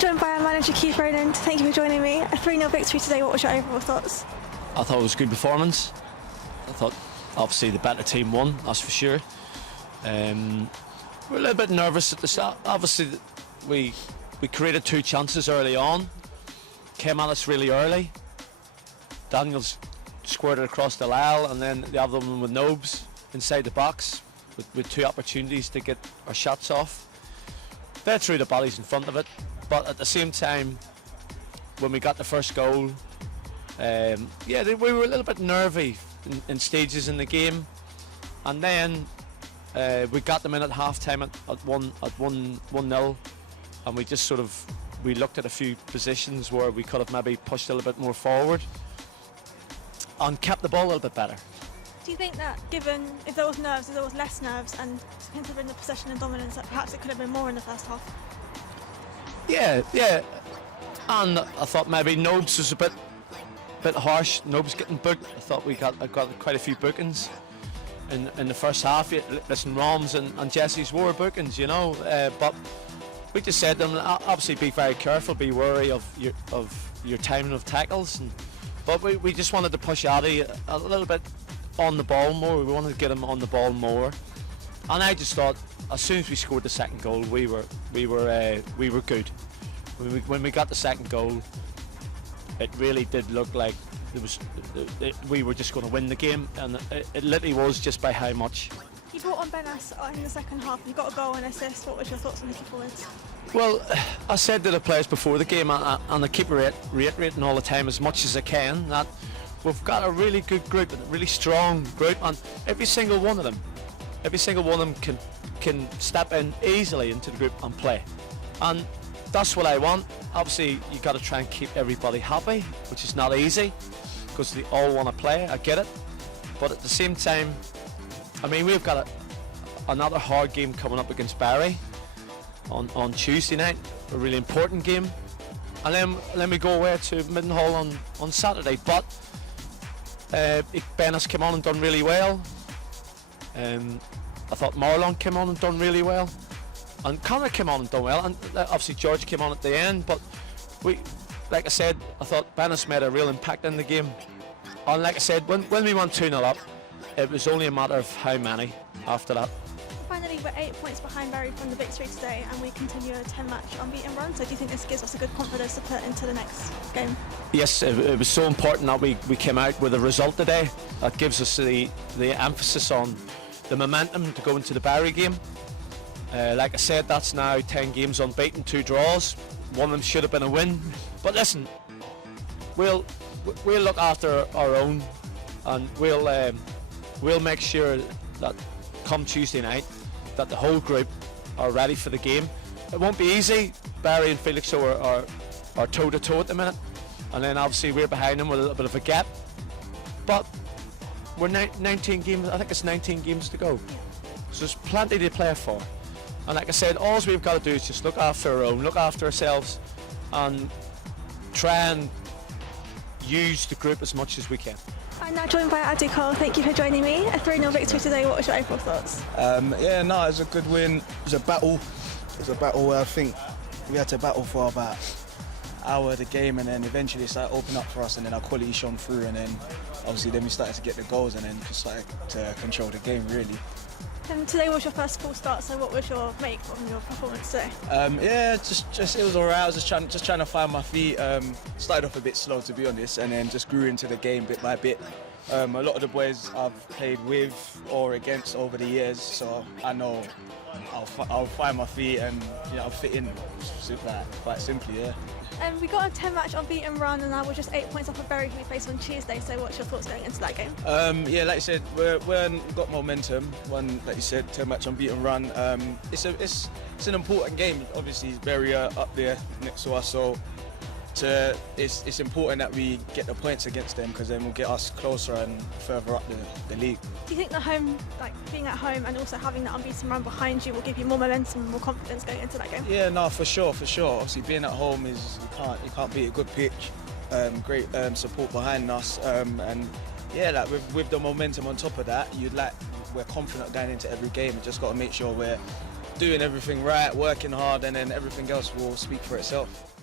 Joined by our manager Keith Rowland. Thank you for joining me. A 3-0 victory today. What was your overall thoughts? I thought it was a good performance. I thought obviously the better team won, that's for sure. We're a little bit nervous at the start. Obviously we created 2 chances early on, came at us really early. Daniels squared it across the Lyle, and then the other one with Nobes inside the box with 2 opportunities to get our shots off. They threw the bodies in front of it, but at the same time, when we got the first goal, we were a little bit nervy in stages in the game, and then we got them in at half time at 1-0, and we just we looked at a few positions where we could have maybe pushed a little bit more forward and kept the ball a little bit better. Do you think that given if there was nerves, if there was less nerves, and considering the possession and dominance, that perhaps it could have been more in the first half? Yeah, and I thought maybe Nobes was a bit harsh. Nobes getting booked. I thought I got quite a few bookings in the first half. Listen, Roms and Jesse's were bookings, you know, but we just said to them, obviously be very careful, be wary of your timing of tackles, but we just wanted to push Addy a little bit on the ball more. We wanted to get him on the ball more, and I just thought as soon as we scored the second goal, we were good. When we got the second goal, it really did look like we were just going to win the game, and it literally was just by how much. You brought on Benas in the second half. You got a goal and assist. What was your thoughts on looking forwards? Well, I said to the players before the game, and I keep reiterating all the time as much as I can, that we've got a really good group, a really strong group, and every single one of them can step in easily into the group and play, and that's what I want. Obviously you got to try and keep everybody happy, which is not easy because they all want to play, I get it, but at the same time, I mean, we've got another hard game coming up against Barry on Tuesday night, a really important game, and then we go away to Middenhall on Saturday. But Benas came on and done really well. I thought Marlon came on and done really well, and Connor came on and done well, and obviously George came on at the end. But like I said, I thought Benas made a real impact in the game, and like I said, when we went 2-0 up, it was only a matter of how many after that. Finally, we're 8 points behind Barry from the victory today, and we continue a 10-match unbeaten run. So do you think this gives us a good confidence to put into the next game? Yes, it was so important that we came out with a result today. That gives us the emphasis on the momentum to go into the Barry game. Like I said, that's now 10 games unbeaten, 2 draws. One of them should have been a win. But listen, we'll look after our own, and we'll make sure that come Tuesday night that the whole group are ready for the game. It won't be easy. Barry and Felix are toe-to-toe at the minute, and then obviously we're behind them with a little bit of a gap. But we're 19 games, I think it's 19 games to go. So there's plenty to play for. And like I said, all we've got to do is just look after our own, look after ourselves, and try and use the group as much as we can. I'm now joined by Addy Cole. Thank you for joining me. A 3-0 victory today. What was your overall thoughts? It was a good win. It was a battle. Where I think we had to battle for about an hour of the game, and then eventually it started opening up for us, and then our quality shone through, and then obviously we started to get the goals, and then just started to control the game really. Today was your first full start, so what was your make on your performance today? Just it was alright. I was just trying to find my feet. Started off a bit slow, to be honest, and then just grew into the game bit by bit. A lot of the boys I've played with or against over the years, so I know I'll find my feet and I'll fit in. Quite simply, yeah. We got a 10-match unbeaten run, and now we're just 8 points off of Bury, who we face on Tuesday. So what's your thoughts going into that game? Like you said, we've got momentum. One, like you said, 10-match unbeaten run. It's an important game. Obviously, Bury are up there next to us, so it's important that we get the points against them, because then we'll get us closer and further up the league. Do you think being at home and also having that unbeaten run behind you will give you more momentum and more confidence going into that game? Yeah, no, for sure. Obviously, being at home is you can't beat a good pitch. Great support behind us, and yeah, with the momentum on top of that, we're confident going into every game. We just got to make sure we're doing everything right, working hard, and then everything else will speak for itself.